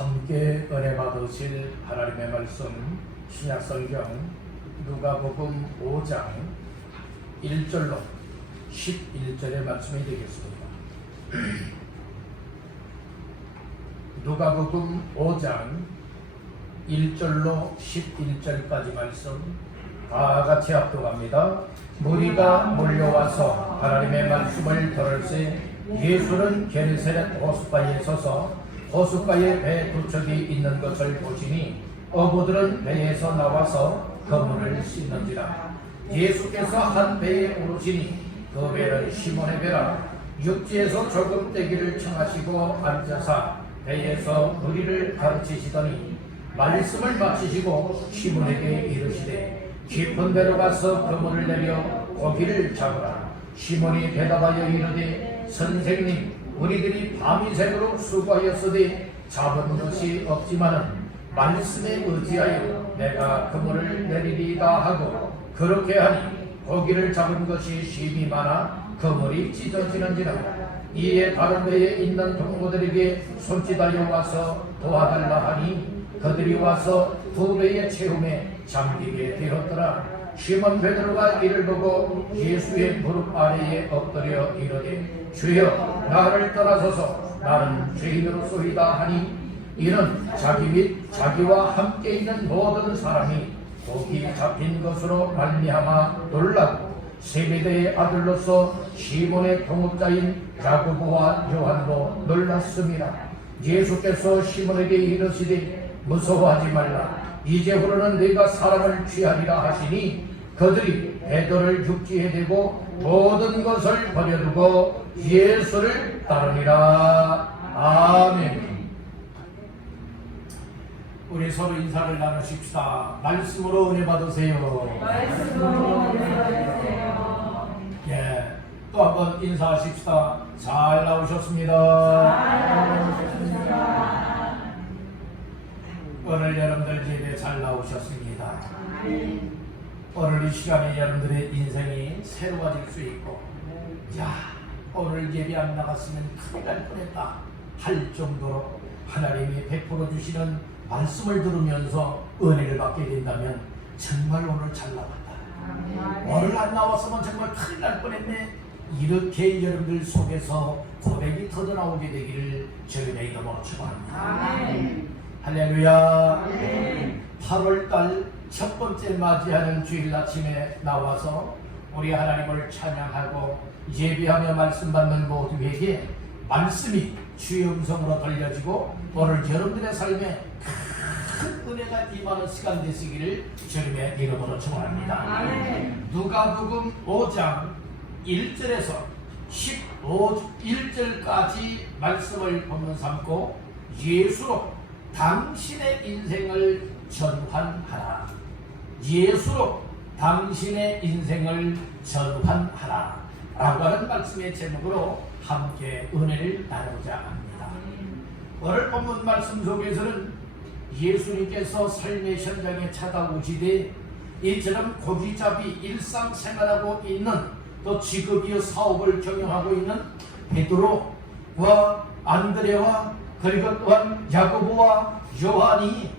함께 은혜 받으실 하나님의 말씀 신약성경 누가복음 5장 1절로 11절의 말씀이 되겠습니다. 누가복음 5장 1절로 11절까지 말씀 다 같이 합독합니다. 무리가 몰려와서 하나님의 말씀을 들을새 예수는 게네사렛 호숫가에 서서 호숫가에 배 두 척이 있는 것을 보시니 어부들은 배에서 나와서 그물을 씻는지라. 예수께서 한 배에 오르시니 그 배는 시몬의 배라. 육지에서 조금 떼기를 청하시고 앉아서 배에서 무리를 가르치시더니 말씀을 마치시고 시몬에게 이르시되 깊은 데로 가서 그물을 내려 고기를 잡으라. 시몬이 대답하여 이르되 선생님, 우리들이 밤이새도록 수고하였으되 잡은 것이 없지만은 말씀에 의지하여 내가 그물을 내리리다 하고 그렇게 하니 고기를 잡은 것이 심히 많아 그물이 찢어지는지라. 이에 다른 배에 있는 동무들에게 손짓하여 와서 도와달라 하니 그들이 와서 두 배의 채움에 잠기게 되었더라. 시몬 베드로가 이를 보고 예수의 무릎 아래에 엎드려 이르되 주여, 나를 떠나소서, 나는 죄인으로소이다 하니 이는 자기 및 자기와 함께 있는 모든 사람이 고기 잡힌 것으로 말미암아 놀라고 세베대의 아들로서 시몬의 동업자인 야고보와 요한도 놀랐습니다. 예수께서 시몬에게 이르시되 무서워하지 말라. 이제부로는 네가 사람을 취하리라 하시니 그들이 배도를 육지에 대고 모든 것을 버려두고 예수를 따르니라. 아멘. 우리 서로 인사를 나누십시다. 말씀으로 은혜 받으세요. 말씀으로 은혜 받으세요. 예, 또 한번 인사하십시다. 잘 나오셨습니다. 잘 나오셨습니다. 오늘 여러분들 집에 잘 나오셨습니다. 오늘 이 시간에 여러분들의 인생이 새로워질 수 있고, 야, 오늘 예배 안 나갔으면 큰일 날 뻔했다 할 정도로 하나님이 베풀어 주시는 말씀을 들으면서 은혜를 받게 된다면 정말 오늘 잘 나갔다. 오늘 안 나왔으면 정말 큰일 날 뻔했네. 이렇게 여러분들 속에서 고백이 터져나오게 되기를 주님의 이름으로 축원합니다. 할렐루야. 8월달 첫 번째 맞이하는 주일 아침에 나와서 우리 하나님을 찬양하고 예배하며 말씀 받는 모두에게 말씀이 주의 음성으로 들려지고 오늘 여러분들의 삶에 큰 은혜가 임하는 시간 되시기를 주님의 이름으로 축원합니다. 누가복음 5장 1절에서 15절까지 말씀을 본문 삼고 예수로 당신의 인생을 전환하라. 예수로 당신의 인생을 전환하라 라고 하는 말씀의 제목으로 함께 은혜를 나누고자 합니다. 오늘 본문 말씀 속에서는 예수님께서 삶의 현장에 찾아오시되 이처럼 고기잡이 일상생활하고 있는 또 직업이요 사업을 경영하고 있는 베드로와 안드레와 그리고 또한 야고보와 요한이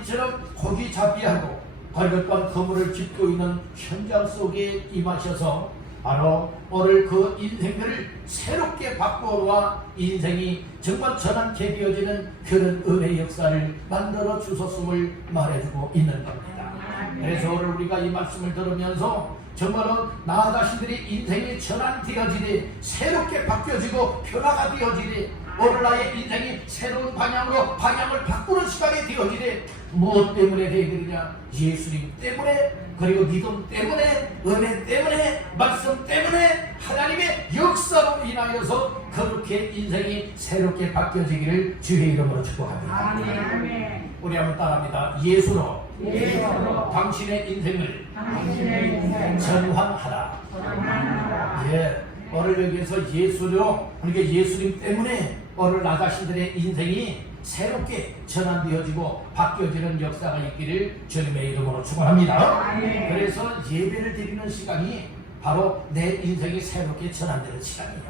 이처럼 고기잡이하고 그리고 또한 그물을 짚고 있는 현장 속에 임하셔서 바로 오늘 그 인생들을 새롭게 바꾸어와 인생이 정말 전환케 되어지는 그런 은혜의 역사를 만들어 주셨음을 말해주고 있는 겁니다. 그래서 오늘 우리가 이 말씀을 들으면서 정말로 나 자신들의 인생이 전환되어지되 새롭게 바뀌어지고 변화가 되어지되 오늘 나의 인생이 새로운 방향으로 방향을 바꾸는 시간이 되어지되 무엇 때문에 되느냐? 예수님 때문에, 그리고 믿음 때문에, 은혜 때문에, 말씀 때문에 하나님의 역사로 인하여서 그렇게 인생이 새롭게 바뀌어지기를 주의 이름으로 축복합니다. 아멘. 우리 한번 따라합니다. 예수로 당신의 인생을 전환하라. 예, 오늘 여기에서 예수로, 그러니까 예수님 때문에 오늘 나 자신들의 인생이 새롭게 전환되어지고 바뀌어지는 역사가 있기를 주님의 이름으로 축원합니다. 그래서 예배를 드리는 시간이 바로 내 인생이 새롭게 전환되는 시간이에요.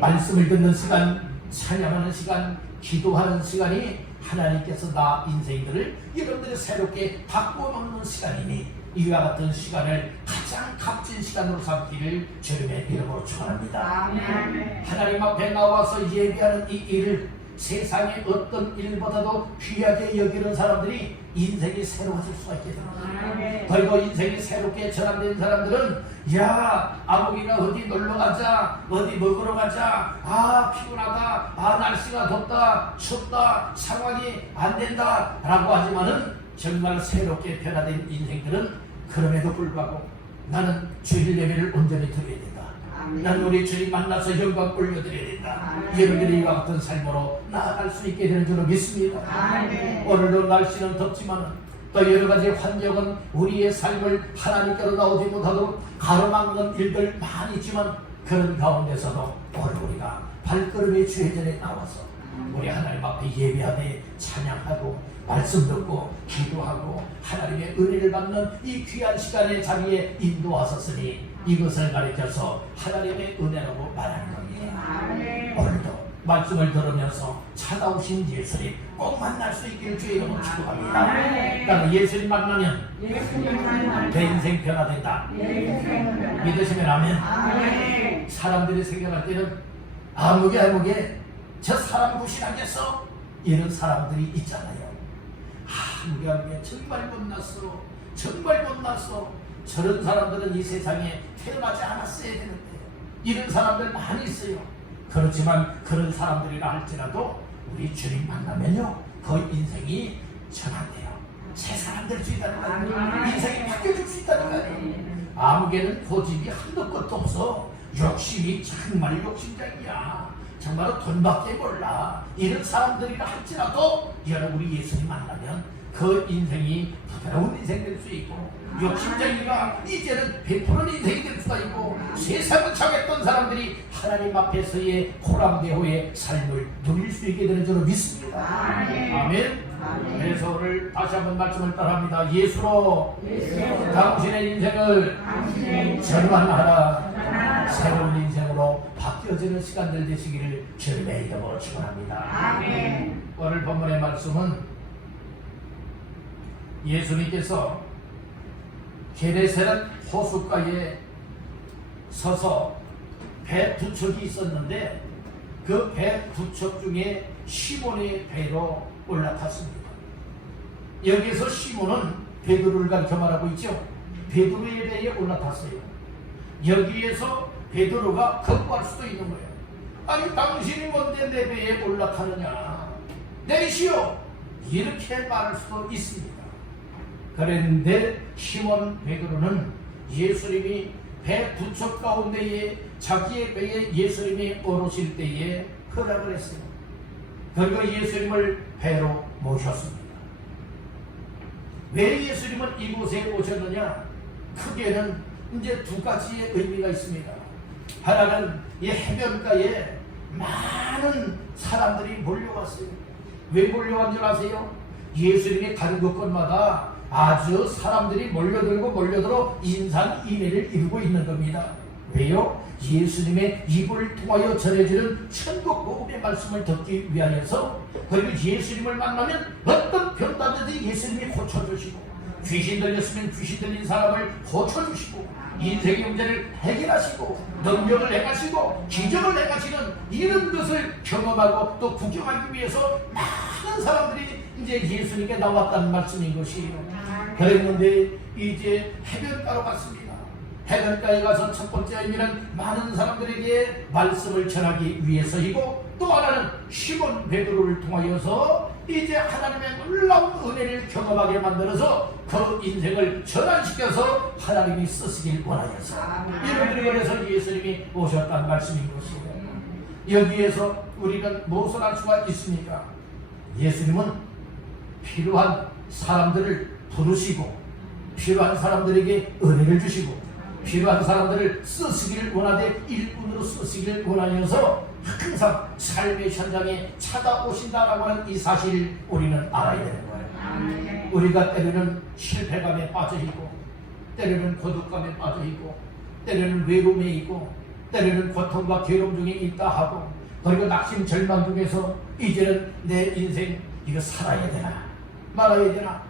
말씀을 듣는 시간, 찬양하는 시간, 기도하는 시간이 하나님께서 나 인생들을 여러분들이 새롭게 바꿔놓는 시간이니 이와 같은 시간을 가장 값진 시간으로 삼기를 주님의 이름으로 축원합니다. 아멘. 하나님 앞에 나와서 예배하는 이 일을 세상의 어떤 일보다도 귀하게 여기는 사람들이 인생이 새로워질 수가 있게 됩니다. 그리고 인생이 새롭게 전환된 사람들은 야 아무기나 어디 놀러가자, 어디 먹으러 가자, 아 피곤하다, 아 날씨가 덥다, 춥다, 상황이 안 된다 라고 하지만은 정말 새롭게 변화된 인생들은 그럼에도 불구하고 나는 주일 예배를 온전히 드려야 된다. 나는 우리 주님 만나서 영광 올려드려야 된다. 여러분들이 이와 같은 삶으로 나아갈 수 있게 되는 줄로 믿습니다. 오늘도 날씨는 덥지만 또 여러 가지 환경은 우리의 삶을 하나님께로 나오지 못하도록 가로막는 일들 많이 있지만 그런 가운데서도 오늘 우리가 발걸음의 주의 전에 나와서 우리 하나님 앞에 예배하되 찬양하고 말씀 듣고 기도하고 하나님의 은혜를 받는 이 귀한 시간에 자기에 인도하셨으니 이것을 가리켜서 하나님의 은혜라고 말하는 겁니다. 오늘도 말씀을 들으면서 찾아오신 예수님 꼭 만날 수 있기를 주의 이름으로 축복합니다. 그러니까 예수님 만나면 내 인생 변화된다. 믿으시면 아멘. 사람들이 생각할 때는 아무게 저 사람 무시하겠어? 이런 사람들이 있잖아요. 아무게 정말 못났어. 저런 사람들은 이 세상에 태어나지 않았어야 되는데 이런 사람들 많이 있어요. 그렇지만 그런 사람들이라 할지라도 우리 주님 만나면요 그 인생이 전환돼요. 새 사람 될 수 있다는 거예요. 인생이 바뀌어질 수 있다는 거예요. 아무개는 고집이 한도 끝도 없어. 욕심이 정말 욕심쟁이야. 정말로 돈밖에 몰라. 이런 사람들이라 할지라도 여러분 우리 예수님 만나면 그 인생이 부드러운 인생 될 수 있고 욕심쟁이가 이제는 베푸는 인생이 될 수가 있고 세상을 정했던 사람들이 하나님 앞에서의 호람대호의 삶을 누릴 수 있게 되는 줄로 믿습니다. 아멘. 그래서 오늘 다시 한번 말씀을 따라합니다. 예수로 당신의 인생을 전환하라. 새로운 인생으로 바뀌어지는 시간들 되시기를 주님의 이름으로 축원합니다. 오늘 본문의 말씀은 예수님께서 게네사렛 호숫가에 서서 배 두 척이 있었는데 그 배 두 척 중에 시몬의 배로 올라탔습니다. 여기서 시몬은 베드로를 가리켜 말하고 있죠. 베드로의 배에 올라탔어요. 여기에서 베드로가 거부할 수도 있는 거예요. 아니 당신이 뭔데 내 배에 올라타느냐, 내리시오, 이렇게 말할 수도 있습니다. 그런데 시몬 베드로는 예수님이 배 두 척 가운데에 자기의 배에 예수님이 오르실 때에 허락을 했어요. 그리고 예수님을 배로 모셨습니다. 왜 예수님은 이곳에 오셨느냐? 크게는 이제 두 가지의 의미가 있습니다. 하나는 이 해변가에 많은 사람들이 몰려왔어요. 왜 몰려간 줄 아세요? 예수님이 가는 곳곳마다 아주 사람들이 몰려들어 인산인해를 이루고 있는 겁니다. 왜요? 예수님의 입을 통하여 전해지는 천국 복음의 말씀을 듣기 위하여서, 그리고 예수님을 만나면 어떤 병자든지 예수님이 고쳐주시고, 귀신 들렸으면 귀신 들린 사람을 고쳐주시고, 인생의 문제를 해결하시고, 능력을 행하시고, 기적을 행하시는 이런 것을 경험하고 또 구경하기 위해서 많은 사람들이 이제 예수님께 나왔다는 말씀인 것이에요. 그랬는데 이제 해변가로 갔습니다. 해변가에 가서 첫 번째 의미는 많은 사람들에게 말씀을 전하기 위해서이고, 또 하나는 시몬 베드로를 통하여서 이제 하나님의 놀라운 은혜를 경험하게 만들어서 그 인생을 전환시켜서 하나님이 쓰시길 원하여서 이런 그래서 예수님이 오셨다는 말씀인 것이에요. 여기에서 우리는 무엇을 할 수가 있습니까? 예수님은 필요한 사람들을 부르시고, 필요한 사람들에게 은혜를 주시고, 필요한 사람들을 쓰시기를 원하되 일꾼으로 쓰시기를 원하여서 항상 삶의 현장에 찾아오신다라고 하는 이 사실을 우리는 알아야 되는 거예요. 우리가 때로는 실패감에 빠져있고, 때로는 고독감에 빠져있고, 때로는 외로움에 있고, 때로는 고통과 괴로움 중에 있다 하고, 그리고 낙심 절망 중에서 이제는 내 인생 이거 살아야 되나 말아야 되나,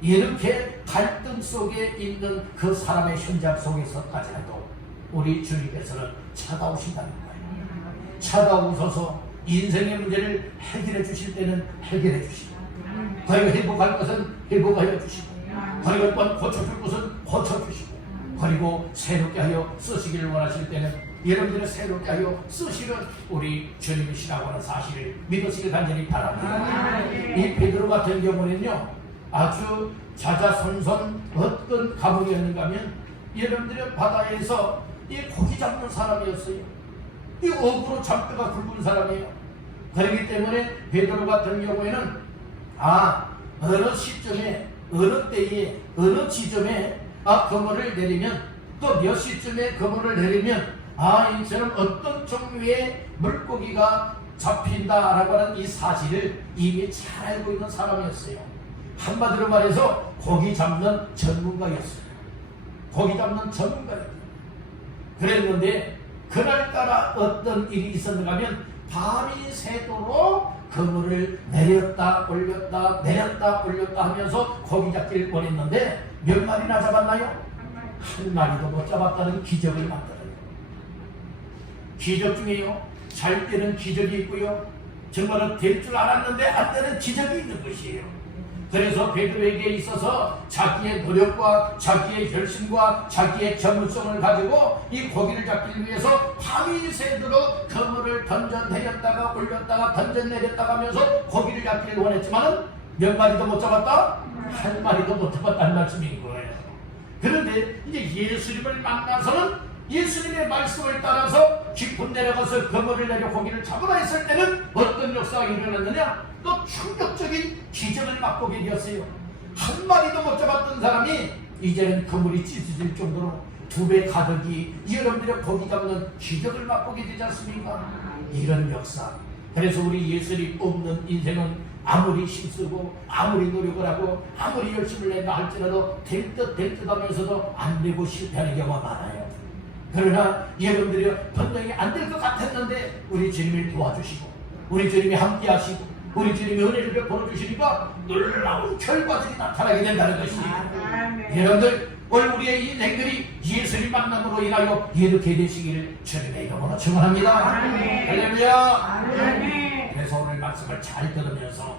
이렇게 갈등 속에 있는 그 사람의 현장 속에서까지라도 우리 주님께서는 찾아오신다는 거예요. 찾아오셔서 인생의 문제를 해결해 주실 때는 해결해 주시고, 과연 회복할 것은 회복하여 주시고, 과연 또 고쳐줄 것은 고쳐주시고, 그리고 새롭게 하여 쓰시기를 원하실 때는 여러분들을 새롭게 하여 쓰시는 우리 주님이시라고 하는 사실을 믿으시길 간절히 바랍니다. 이 베드로 같은 경우는요, 아주 자자손손 어떤 가문이었는가 하면 여러분들의 바다에서 이 고기 잡는 사람이었어요. 이 어부로 잡다가 굵은 사람이에요. 그렇기 때문에 베드로 같은 경우에는 어느 시점에, 어느 때에, 어느 지점에 그물을 내리면, 또 몇 시점에 그물을 내리면 이처럼 어떤 종류의 물고기가 잡힌다라고 하는 이 사실을 이미 잘 알고 있는 사람이었어요. 한마디로 말해서 고기 잡는 전문가였어요. 고기 잡는 전문가였어요. 그랬는데 그날따라 어떤 일이 있었는가 하면 밤이 새도록 그물을 내렸다 올렸다 내렸다 올렸다 하면서 고기 잡기를 원했는데 몇 마리나 잡았나요? 한 마리도 못 잡았다는 기적을 만들어요. 기적 중에요, 잘 때는 기적이 있고요, 정말은 될 줄 알았는데 안 되는 기적이 있는 것이에요. 그래서 베드로에게 있어서 자기의 노력과 자기의 결심과 자기의 전문성을 가지고 이 고기를 잡기 위해서 밤이 새도록 그물을 던져 내렸다가 올렸다가 던져 내렸다가 하면서 고기를 잡기를 원했지만 몇 마리도 못 잡았다? 한 마리도 못 잡았다는 말씀인 거예요. 그런데 이제 예수님을 만나서는 예수님의 말씀을 따라서 깊은 내려가서 그물을 내려 고기를 잡으라 했을 때는 어떤 역사가 일어났느냐? 또 충격적인 기적을 맛보게 되었어요. 한 마리도 못 잡았던 사람이 이제는 그물이 찢어질 정도로 2배 가득이 여러분들의 고기 잡는 기적을 맛보게 되지 않습니까? 이런 역사. 그래서 우리 예수님 없는 인생은 아무리 힘쓰고 아무리 노력을 하고 아무리 열심을 내가 할지라도 될 듯 하면서도 안 되고 실패하는 경우가 많아요. 그러나 여러분들이 분명히 안 될 것 같았는데 우리 주님이 도와주시고 우리 주님이 함께 하시고 우리 주님이 은혜를 베풀어 주시니까 놀라운 결과들이 나타나게 된다는 것이에요. 여러분들 오늘 우리의 인생들이 예수님 만남으로 인하여 이렇게 되시기를 주님의 이름으로 축원합니다. 할렐루야. 그래서 오늘 말씀을 잘 들으면서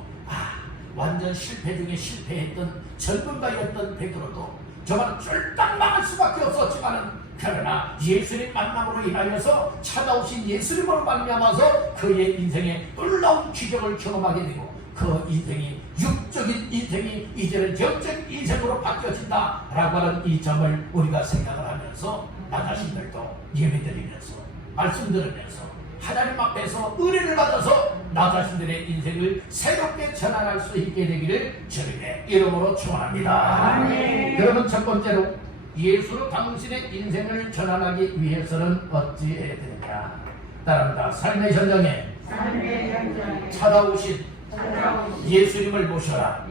완전 실패 중에 실패했던 전문가였던 베드로도 정말 쫄딱 망할 수밖에 없었지만은 그러나 예수님 만남으로 인하여서 찾아오신 예수님으로 말미암아서 그의 인생에 놀라운 기적을 경험하게 되고 그 인생이 육적인 인생이 이제는 영적인 인생으로 바뀌어진다라고 하는 이 점을 우리가 생각을 하면서 나 자신들도 예배드리면서 말씀 들으면서 하나님 앞에서 은혜를 받아서 나 자신들의 인생을 새롭게 전환할 수 있게 되기를 주님의 이름으로 축원합니다. 그러면 첫 번째로 예수로 당신의 인생을 전환하기 위해서는 어찌해야 되느냐? 따라합니다. 삶의 현장에 찾아오신 예수님을 모셔라.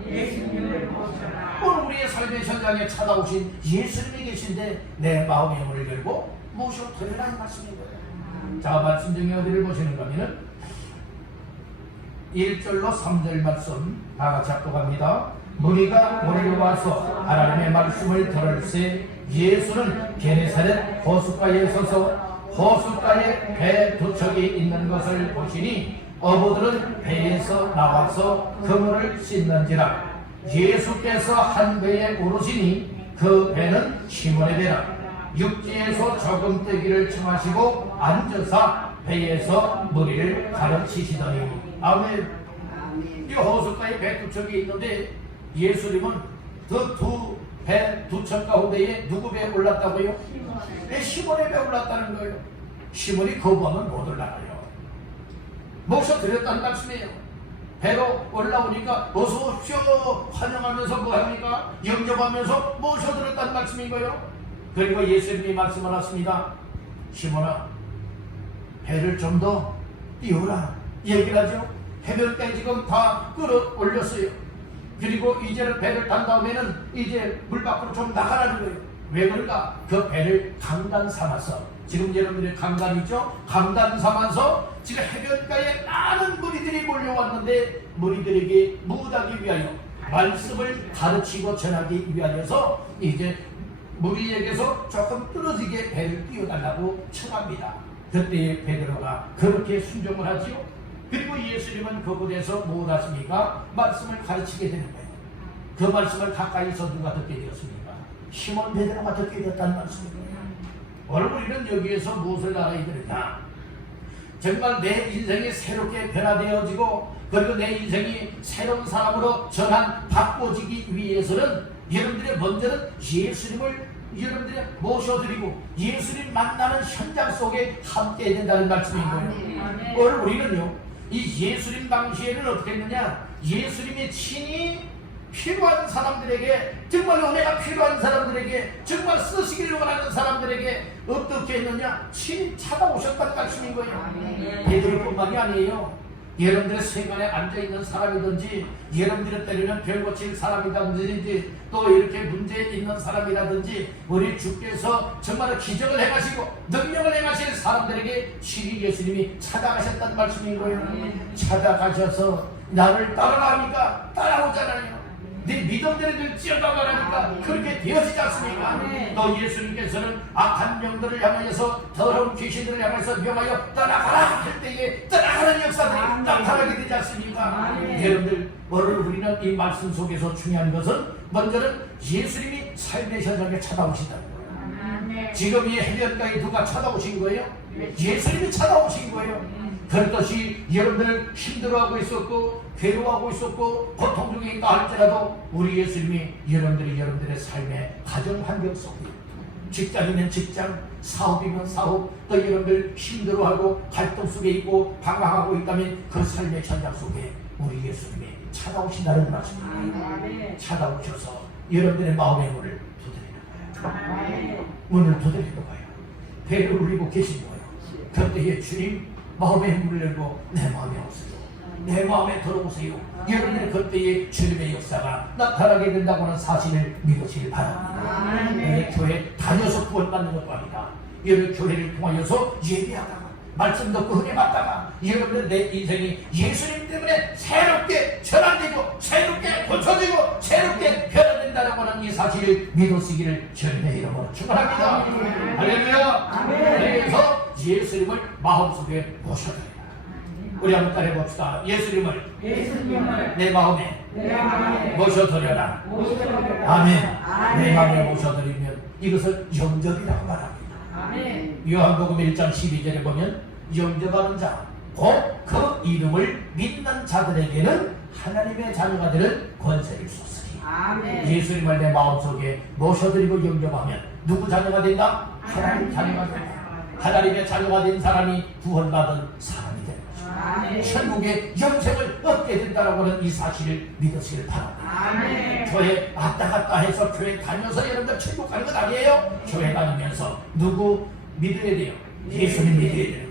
오늘 우리의 삶의 현장에 찾아오신 예수님이 계신데 내 마음의 문을 열고 모셔드리라 이 말씀인 거예요. 자, 말씀 중에 어디를 보시는 거면은 1절로 3절 말씀 다 같이 합독합니다. 무리가 몰려와서 하나님의 말씀을 들을새 예수는 게네사렛 호숫가에 서서 호숫가에 배 2척이 있는 것을 보시니 어부들은 배에서 나와서 그물을 씻는지라. 예수께서 한 배에 오르시니 그 배는 시몬의 배라. 육지에서 조금 뜨기를 청하시고 앉으사 배에서 무리를 가르치시더니. 아멘. 이 호숫가에 배 2척이 있는데 예수님은 그 배 2척 가운데에 누구 배에 올랐다고요? 시몬의 배에 올랐다는 거예요. 시몬이 거부하면 못 올라가요. 모셔드렸다는 말씀이에요. 배로 올라오니까 어서 오십시오 환영하면서 뭐합니까? 영접하면서 모셔드렸다는 말씀인 거예요. 그리고 예수님이 말씀을 하십니다. 시몬아, 배를 좀 더 띄우라 얘기를 하죠. 해변까지 지금 다 끌어올렸어요. 그리고 이제는 배를 탄 다음에는 이제 물 밖으로 좀 나가라는 거예요. 왜 그럴까? 그 배를 강단 삼아서, 지금 여러분들의 강단이죠? 강단 삼아서 지금 해변가에 많은 무리들이 올려왔는데 무리들에게 무하기 위하여 말씀을 가르치고 전하기 위하여서 이제 무리에게서 조금 떨어지게 배를 띄워달라고 청합니다. 그때 베드로가 그렇게 순종을 하지요. 그리고 예수님은 그곳에서 무엇 하십니까? 말씀을 가르치게 되는 거예요. 그 말씀을 가까이서 누가 듣게 되었습니까? 시몬 베드로가 듣게 되었다는 말씀입니다. 오늘 우리는 여기에서 무엇을 알아야 되느냐? 정말 내 인생이 새롭게 변화되어지고 그리고 내 인생이 새로운 사람으로 바꿔지기 위해서는 여러분들의 먼저는 예수님을 여러분들이 모셔드리고 예수님 만나는 현장 속에 함께 해야 된다는 말씀인 거예요. 오늘 우리는요, 이 예수님 당시에는 어떻게 했느냐? 예수님이 친히 필요한 사람들에게, 정말로 내가 필요한 사람들에게, 정말 쓰시기를 원하는 사람들에게 어떻게 했느냐? 친히 찾아오셨다는 말씀인 거예요. 베드로뿐만이 아니에요. 여러분들의 세간에 앉아있는 사람이든지, 여러분들의 때리면 별 고칠 사람이라든지, 또 이렇게 문제 있는 사람이라든지, 우리 주께서 정말 기적을 행하시고 능력을 행하실 사람들에게 친히 예수님이 찾아가셨다는 말씀인 거예요. 찾아가셔서 나를 따라가니까 따라오잖아요. 네 믿음대로 될지어다 말하니까 그렇게 되어지지 않습니까? 또 예수님께서는 악한 영들을 향하여서 더러운 귀신들을 향해서 명하여 떠나가라 할 때에 떠나가는 역사들이 나타나게 되지 않습니까? 여러분들, 오늘 우리는 이 말씀 속에서 중요한 것은 먼저는 예수님이 삶의 현장에 찾아오신다는 거예요. 지금 이 해변가에 누가 찾아오신 거예요? 예수님이 찾아오신 거예요. 그렇듯이 여러분들을 힘들어하고 있었고 괴로워하고 있었고 고통 중에 있다 할지라도 우리 예수님이 여러분들의 삶의 가정 환경 속에, 직장이면 직장, 사업이면 사업, 또 여러분들 힘들어하고 갈등 속에 있고 방황하고 있다면 그 삶의 현장 속에 우리 예수님이 찾아오신다는 말씀입니다. 찾아오셔서 여러분들의 마음의 문을 두드리는 거예요. 문을 두드리는 거예요. 배를 울리고 계신 거예요. 그때에 주님, 마음의 문을 열고 내 마음에 오세요. 내 마음에 들어오세요. 여러분들의 그때의 주님의 역사가 나타나게 된다고 하는 사실을 믿으시길 바랍니다. 여러분의 교회 다녀서 구원받는 것도 아니다. 여러분 교회를 통하여서 예배하다가 말씀 듣고 은혜 받다가 여러분들 내 인생이 예수님 때문에 새롭게 전환되고 새롭게 고쳐지고 새롭게 변화된다고 하는 이 사실을 믿으시기를 주님의 이름으로 축원합니다. 할렐루야. 그래서 예수님을 마음속에 모셔드립니다. 우리 한번 따라해봅시다. 예수님을 내 마음에 모셔드려라. 아멘. 내 마음에 모셔드리면 이것을 영접이라고 말합니다. 요한복음 1장 12절에 보면 영접하는 자, 곧 그 이름을 믿는 자들에게는 하나님의 자녀가 되는 권세를 줬으니. 예수님을 내 마음속에 모셔드리고 영접하면 누구 자녀가 된다? 하나님 자녀가 된다. 하나님의 자녀가 된 사람이 구원받은 사람이 되는 것입니다. 천국의 영생을 얻게 된다고 하는 이 사실을 믿으시길 바랍니다. 교회 왔다 갔다 해서 교회 다니면서 여러분들 천국 가는 것 아니에요. 교회 다니면서 누구 믿어야 돼요? 예수님 믿어야 되는 거예요.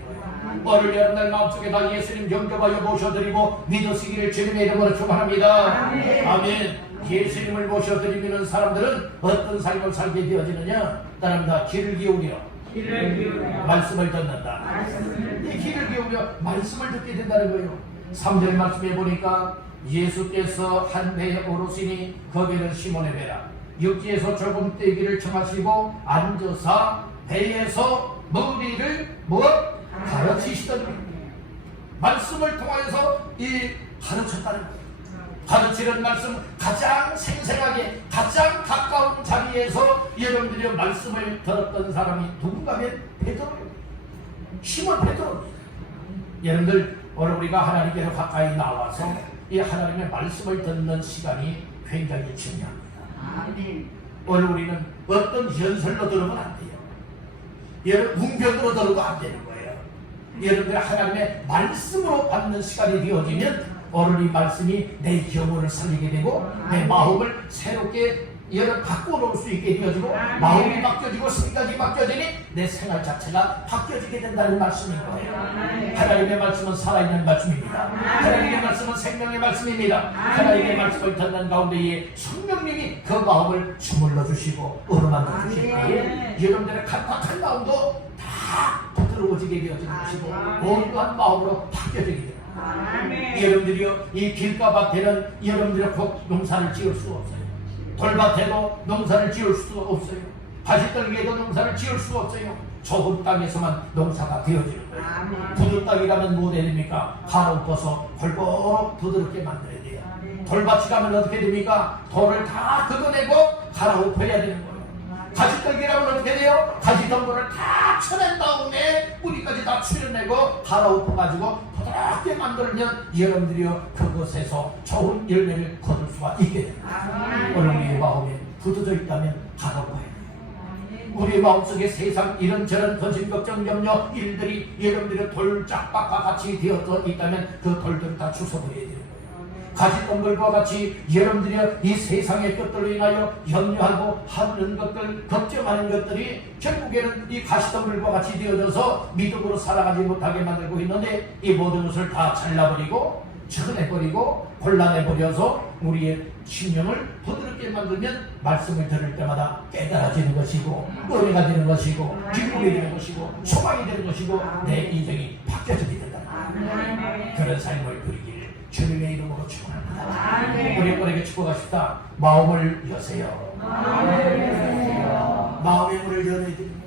오늘 여러분들 마음속에 다 예수님 영접하여 모셔드리고 믿으시기를 주님의 이름으로 축원합니다. 아멘. 예수님을 모셔드리는 사람들은 어떤 삶을 살게 되어지느냐? 따릅니다. 귀를 기울여 말씀을 듣는다. 이 귀를 기울여 말씀을 듣게 된다는 거예요. 3절 말씀에 보니까 예수께서 한 배에 오르시니 거기는 시몬의 배라. 육지에서 좁은 떼기를 청하시고 앉으사 배에서 무리를 가르치시더니, 말씀을 통하여서 이 가르쳤다는 거예요. 가르치는 말씀, 가장 생생하게 가장 가까운 자리에서 여러분들의 말씀을 들었던 사람이 누군가면 베드로입니다. 시몬 베드로입니다. 여러분들, 오늘 우리가 하나님께로 가까이 나와서 이 하나님의 말씀을 듣는 시간이 굉장히 중요합니다. 오늘 우리는 어떤 연설로 들으면 안 돼요. 여러분, 웅변으로 들으면 안 되는 거예요. 여러분들 하나님의 말씀으로 받는 시간이 되어지면 오늘 이 말씀이 내 영혼을 살리게 되고 내 마음을 새롭게 바꿔놓을 수 있게 되어지고 마음이 바뀌어지고 생각이 바뀌어지니 내 생활 자체가 바뀌어지게 된다는 말씀인 거예요. 하나님의 말씀은 살아있는 말씀입니다. 하나님의 말씀은 생명의 말씀입니다. 하나님의 말씀을 듣는 가운데에 성령님이 그 마음을 주물러 주시고 어루만져 주실 때에 여러분들의 간박한 마음도 다 부드러워지게 되어지는 것이고 온유한 마음으로 바뀌어지게 됩니다. 아멘. 여러분들이요, 이 길가밭에는 여러분들이 곧 농사를 지을 수 없어요. 돌밭에도 농사를 지을 수 없어요. 가시떨기에도 농사를 지을 수 없어요. 좁은 땅에서만 농사가 되어지는 거예요. 아멘. 부드 땅이라면 뭐 됩니까? 갈아엎어서 골고루 부드럽게 만들어야 돼요. 돌밭이 가면 어떻게 됩니까? 돌을 다 걷어내고 갈아엎어야 되는 거예요. 가시떨기라면 어떻게 돼요? 가시덤불을 다 쳐낸 다음에 뿌리까지 다 추려내고 갈아엎어가지고 부드럽게 만들면 여러분들이요, 그것에서 좋은 열매를 거둘 수가 있게 됩니다. 오늘 우리의 마음에 굳어져 있다면 갈아엎어야 돼요. 우리의 마음속에 세상 이런저런 거짓 걱정 염려 일들이 여러분들의 돌짝박과 같이 되어져 있다면 그 돌들을 다 주워버려야 되는 거예요. 가시덤불과 같이 여러분들이 이 세상의 것들로 인하여 염려하고 하는 것들, 걱정하는 것들이 결국에는 이 가시덤불과 같이 되어져서 믿음으로 살아가지 못하게 만들고 있는데, 이 모든 것을 다 잘라버리고 쳐내버리고 골라내버려서 우리의 심령을 부드럽게 만들면 말씀을 들을 때마다 깨달아지는 것이고 은혜가 되는 것이고 기쁨이 되는 것이고 소망이 되는 것이고 내 인생이 바뀌어지게 된다. 그런 삶을 누리길 주님의 이름으로 축원합니다. 우리 여러분에게 축복하십시다. 마음을 여세요. 마음의 문을 열어야 됩니다.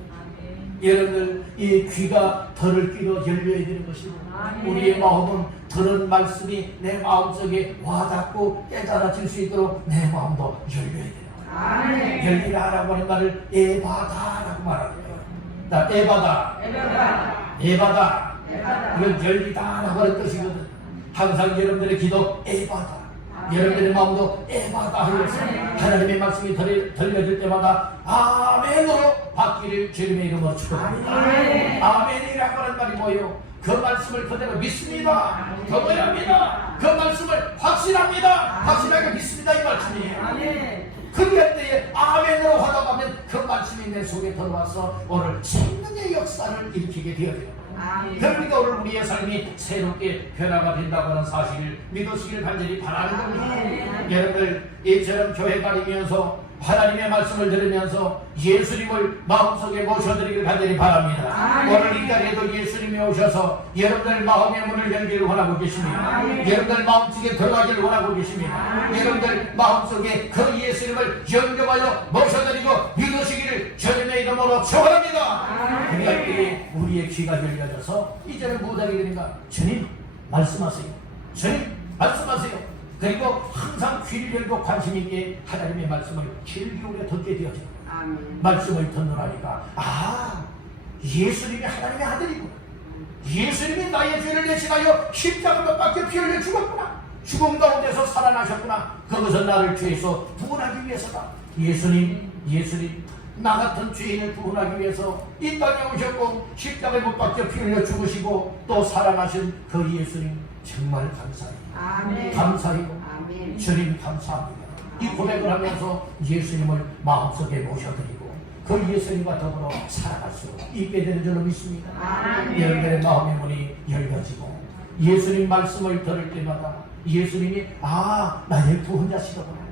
여러분들, 이 귀가 들을 귀로 열려야 되는 것이고 우리의 마음은 들은 말씀이 내 마음속에 와닿고 깨달아질 수 있도록 내 마음도 열려야 돼요. 열리라라고 하는 말을 에바다라고 말하는 거예요. 나 에바다, 에바다, 이건 열리다라고 하는 뜻이거든. 항상 여러분들의 기도 에바다, 여러분들의 마음도 에바다 하면서 하나님의 말씀이 들려질 때마다 아멘으로 받기를 주님의 이름으로 축복합니다. 아멘이라고 하는 말이 뭐예요? 그 말씀을 그대로 믿습니다. 경외합니다. 그 말씀을 확신합니다. 확실하게 믿습니다. 이 말씀이에요. 그럴 때에 아멘으로 화답하면 그 말씀이 내 속에 들어와서 오늘 생명의 역사를 일으키게 되어져요. 그러니까 오늘 우리의 삶이 새롭게 변화가 된다고 하는 사실을 믿으시길 간절히 바라는 겁니다. 여러분들, 이처럼 교회 다니면서 하나님의 말씀을 들으면서 예수님을 마음속에 모셔드리길 간절히 바랍니다. 오늘 이 자리에도 예수님이 오셔서 여러분들 마음의 문을 열기를 원하고 계십니다. 여러분들 마음속에 들어가기를 원하고 계십니다. 여러분들 마음속에 그 예수님을 영접하여 모셔드리고 믿으시기를 주님의 이름으로 축원합니다. 그럴 때 우리의 귀가 열려져서 이제는 무엇하게 되는가? 주님 말씀하세요. 주님 말씀하세요. 그리고 항상 귀를 열고 관심 있게 하나님의 말씀을 귀를 기울여 듣게 되어져요. 말씀을 듣노라니까, 아, 예수님이 하나님의 아들이구나. 예수님이 나의 죄를 대신하여 십자가로 밖에 피 흘려 죽었구나. 죽음 가운데서 살아나셨구나. 그것은 나를 죄에서 구원하기 위해서다. 예수님 나 같은 죄인을 구원하기 위해서 이 땅에 오셨고 십자가에 못 박혀 피 흘려 죽으시고 또 살아나신 그 예수님 정말 감사해요. 감사해요. 주님 감사합니다. 이 고백을 하면서 예수님을 마음속에 모셔드리고 그 예수님과 더불어 살아갈 수 있게 되는 줄로 믿습니다. 여러분들의 마음의 문이 열려지고 예수님 말씀을 들을 때마다 예수님이 나의 구원자시더구나.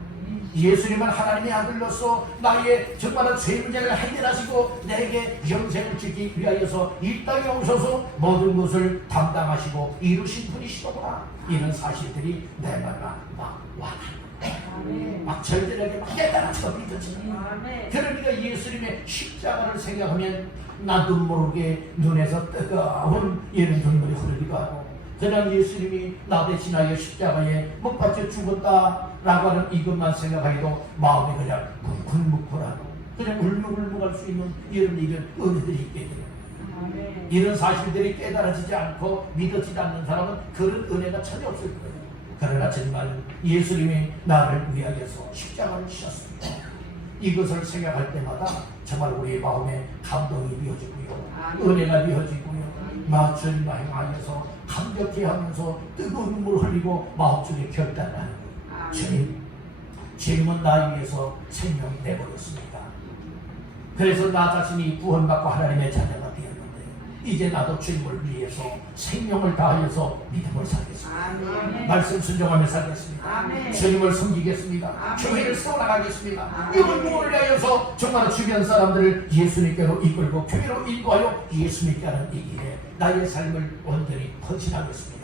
예수님은 하나님의 아들로서 나의 정말로 죄 문제를 해결하시고 내게 영생을 주기 위하여서 이 땅에 오셔서 모든 것을 담당하시고 이루신 분이시더구나. 이런 사실들이 내 말과 막 와닿는 막 절대하게 막 깨달아져 믿어지는. 그러니까 예수님의 십자가를 생각하면 나도 모르게 눈에서 뜨거운 이런 눈물이 흐르기도 하고, 그냥 예수님이 나 대신하여 십자가에 못 박혀 죽었다라고 하는 이것만 생각하기도 마음이 그냥 쿵쿵 그냥 울먹울먹할 수 있는 이런 은혜들이 있게 돼요. 이런 사실들이 깨달아지지 않고 믿어지지 않는 사람은 그런 은혜가 전혀 없을 거예요. 그러나 정말 예수님이 나를 위하여서 십자가를 지셨습니다. 이것을 생각할 때마다 정말 우리의 마음에 감동이 되어지고요, 은혜가 되어지고요, 주님과 행하여서 감격해 하면서 뜨거운 눈물을 흘리고 마음속에 결단을 하는 거예요. 주님은 나 위해서 생명을 내버렸습니다. 그래서 나 자신이 구원받고 하나님의 자녀가 되었는데 이제 나도 주님을 위해서 생명을 다하여서 믿음을 살겠습니다. 말씀 순종하며 살겠습니다. 주님을 섬기겠습니다. 교회를 세워나가겠습니다. 이번 구원을 위하여서 정말 주변 사람들을 예수님께로 이끌고 교회로 인도하여 예수님께 하는 이 길에 나의 삶을 온전히 헌신하겠습니다.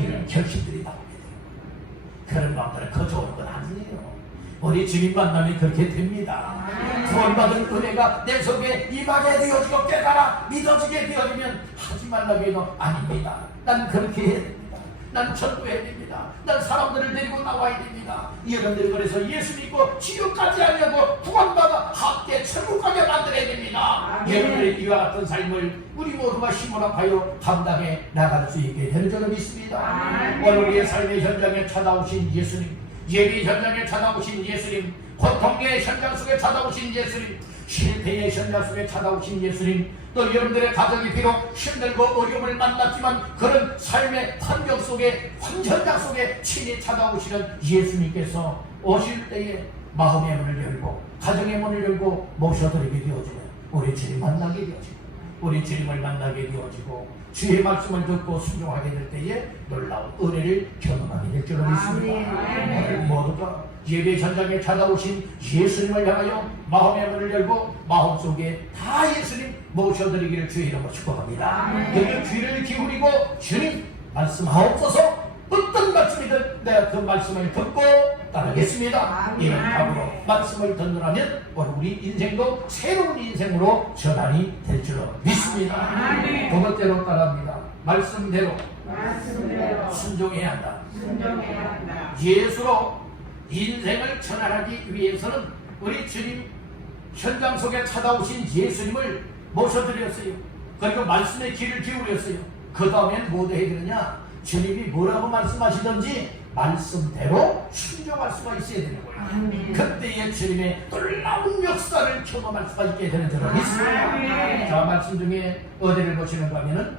이런 결심들이 나옵니다. 그런 마음들은 그 좋은 건 아니에요. 우리 주님 만나면 그렇게 됩니다. 구원받은 은혜가 내 속에 임하게 되어지고 깨달아 믿어지게 되어지면 하지 말라고 해도 아닙니다. 난 그렇게 해야 됩니다. 난 전도해야 됩니다. 난 사람들을 데리고 나와야 됩니다. 여러분들 그래서 예수 믿고 지옥까지 하려고 구원받아 함께 천국 가게 만들어야 됩니다. 여러분들의 이와 같은 삶을 우리 모두가 힘을 합하여 감당해 나갈 수 있게 되는 줄로 믿습니다. 오늘 우리의 삶의 현장에 찾아오신 예수님, 예비 현장에 찾아오신 예수님, 고통의 현장 속에 찾아오신 예수님, 실패의 현장 속에 찾아오신 예수님, 또 여러분들의 가정이 비록 힘들고 어려움을 만났지만 그런 삶의 환경 속에, 현장 속에 친히 찾아오시는 예수님께서 오실 때에 마음의 문을 열고 가정의 문을 열고 모셔드리게 되어지면 우리 주님 만나게 되어지고 우리 주님을 만나게 되어지고 주의 말씀을 듣고 순종하게 될 때에 놀라운 은혜를 경험하게 될 줄로 믿습니다. 오늘 모두가 예배 현장에 찾아오신 예수님을 향하여 마음의 문을 열고 마음속에 다 예수님 모셔드리기를 주의 이름으로 축복합니다. 여기 귀를 기울이고 주님 말씀하옵소서. 어떤 말씀이든 내가 그 말씀을 듣고 따르겠습니다. 이런 각오로 말씀을 듣는다면 오늘 우리 인생도 새로운 인생으로 전환이 될 줄로 믿습니다. 두 번째로 따라합니다. 말씀대로 순종해야 한다. 예수로 인생을 전환하기 위해서는 우리 주님 현장 속에 찾아오신 예수님을 모셔드렸어요. 그리고 말씀에 귀를 기울였어요. 그 다음엔 뭐 해야 되느냐? 주님이 뭐라고 말씀하시든지 말씀대로 순종할 수가 있어야 되는 거예요. 그때의 주님의 놀라운 역사를 경험할 수가 있게 되는 줄로 믿습니다. 자, 말씀 중에 어디를 보시는가 하면은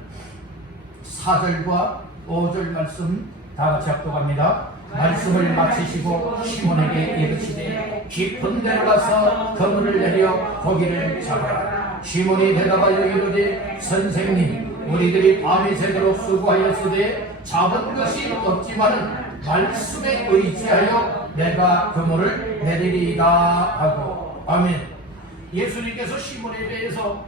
4절과 5절 말씀 다 같이 합독합니다. 말씀을 마치시고 시몬에게 이르시되 깊은 데로 가서 그물을 내려 고기를 잡아라. 시몬이 대답하여 이르되 선생님 우리들이 밤이 새도록 수고하였으되 잡은 것이 없지만은 말씀에 의지하여 내가 그물을 내리리이다 하고. 아멘. 예수님께서 시몬에 대해서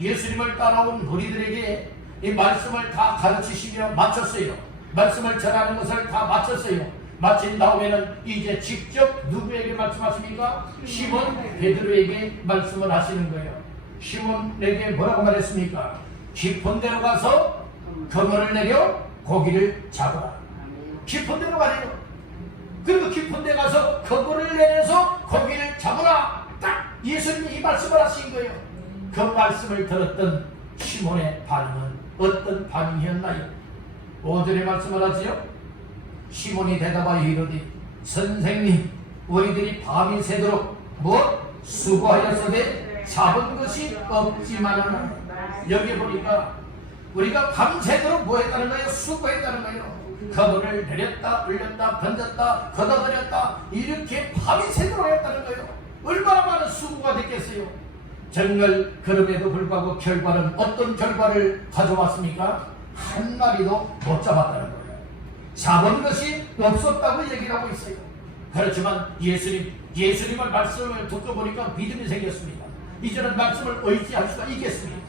예수님을 따라온 우리들에게 이 말씀을 다 가르치시며 마쳤어요. 말씀을 전하는 것을 다 마쳤어요. 마친 다음에는 이제 직접 누구에게 말씀하십니까? 시몬 베드로에게 말씀을 하시는 거예요. 시몬에게 뭐라고 말했습니까? 깊은 데로 가서 그물을 내려 고기를 잡아라. 깊은 데로 가래요. 그리고 깊은 데 가서 그물을 내려서 고기를 잡아라. 딱 예수님이 이 말씀을 하신 거예요. 그 말씀을 들었던 시몬의 반응은 어떤 반응이었나요? 5절에 말씀을 하지요. 시몬이 대답하여 이르되 선생님 우리들이 밤이 새도록 수고하였으되 잡은 것이 없지만은. 여기 보니까 우리가 밤새도록 뭐 했다는 거예요? 수고했다는 거예요. 그물을 내렸다 올렸다 던졌다 걷어들였다 이렇게 밤이 새도록 했다는 거예요. 얼마나 많은 수고가 됐겠어요. 정말 그럼에도 불구하고 결과는 어떤 결과를 가져왔습니까? 한 마리도 못 잡았다는 거예요. 잡은 것이 없었다고 얘기를 하고 있어요. 그렇지만 예수님의 말씀을 듣고 보니까 믿음이 생겼습니다. 이제는 말씀을 의지할 수가 있겠습니다.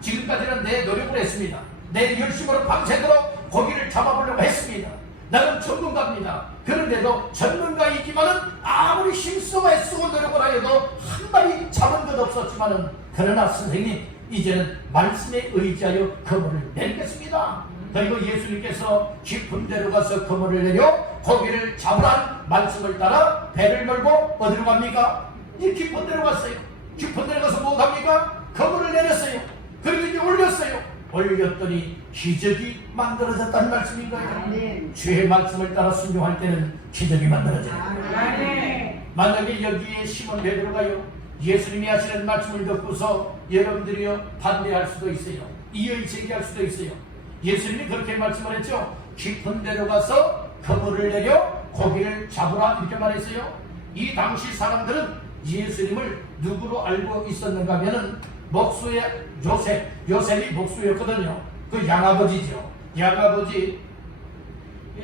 지금까지는 내 노력을 했습니다. 내 열심으로 밤새도록 고기를 잡아보려고 했습니다. 나는 전문가입니다. 그런데도 전문가이지만은 아무리 힘쓰고 애쓰고 노력을 하여도 한 마리 잡은 것 없었지만은 그러나 선생님 이제는 말씀에 의지하여 그물을 내리겠습니다. 그리고 예수님께서 깊은 데로 가서 그물을 내려 고기를 잡으라는 말씀을 따라 배를 몰고 어디로 갑니까? 이 깊은 데로 갔어요. 깊은 데로 가서 뭐 합니까? 그물을 내렸어요. 그리고 이제 올렸더니 기적이 만들어졌다는 말씀인 거예요. 주의 말씀을 따라 순종할 때는 기적이 만들어져요. 만약에 여기에 시몬 베드로가요 예수님이 하시는 말씀을 듣고서 여러분들이요 반대할 수도 있어요. 이의 제기할 수도 있어요. 예수님이 그렇게 말씀을 했죠. 깊은 데로 가서 그물을 내려 고기를 잡으라 이렇게 말했어요. 이 당시 사람들은 예수님을 누구로 알고 있었는가 하면은 목수의 요셉이 목수였거든요. 그 양아버지죠. 양아버지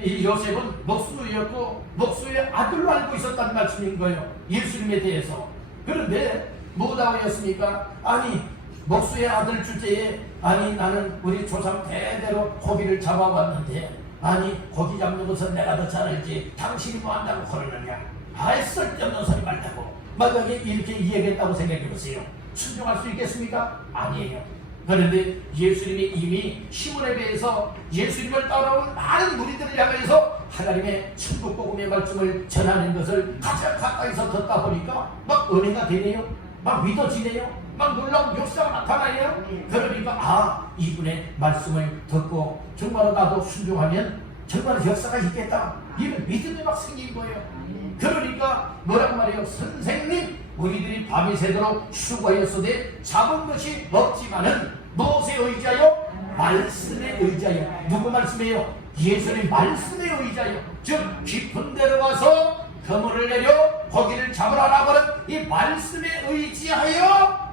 이 요셉은 목수였고 목수의 아들로 알고 있었다는 말씀인 거예요. 예수님에 대해서. 그런데 뭐라고 했습니까? 아니 목수의 아들 주제에 아니 나는 우리 조상 대대로 고기를 잡아왔는데 아니 고기 잡는 것은 내가 더 잘 알지 당신이 뭐 한다고 그러느냐. 아이 쓸데없는 소리 말라고 만약에 이렇게 이야기했다고 생각해보세요. 순종할 수 있겠습니까? 아니에요. 그런데 예수님이 이미 시몬에 대해서 예수님을 따라온 많은 무리들을 향해서 하나님의 천국 복음의 말씀을 전하는 것을 가장 가까이서 듣다 보니까 막 은혜가 되네요. 막 믿어지네요. 막 놀라운 역사가 나타나요. 그러니까 이분의 말씀을 듣고 정말로 나도 순종하면 정말 역사가 있겠다. 이런 믿음이 막 생긴 거예요. 그러니까 뭐라고 말해요? 선생님, 우리들이 밤이 새도록 수고하였으되 잡은 것이 없지만은 무엇에 의지하여? 말씀에 의지하여. 누구 말씀이에요? 예수님 말씀에 의지하여. 즉 깊은 데로 가서 그물을 내려 고기를 잡으라라고 하는 이 말씀에 의지하여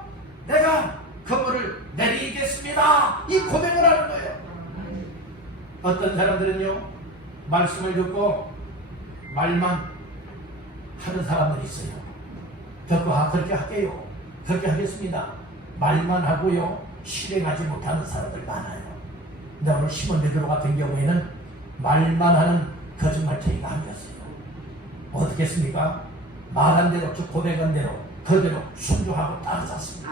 내가 그물을 내리겠습니다. 이 고백을 하는 거예요. 어떤 사람들은요, 말씀을 듣고 말만 하는 사람들이 있어요. 듣고 그렇게 할게요. 그렇게 하겠습니다. 말만 하고요, 실행하지 못하는 사람들 많아요. 근데 오늘 시몬 베드로 같은 경우에는 말만 하는 거짓말쟁이가 아니었어요. 어떻게 했습니까? 말한 대로, 즉 고백한 대로 그대로 순종하고 따르셨습니다.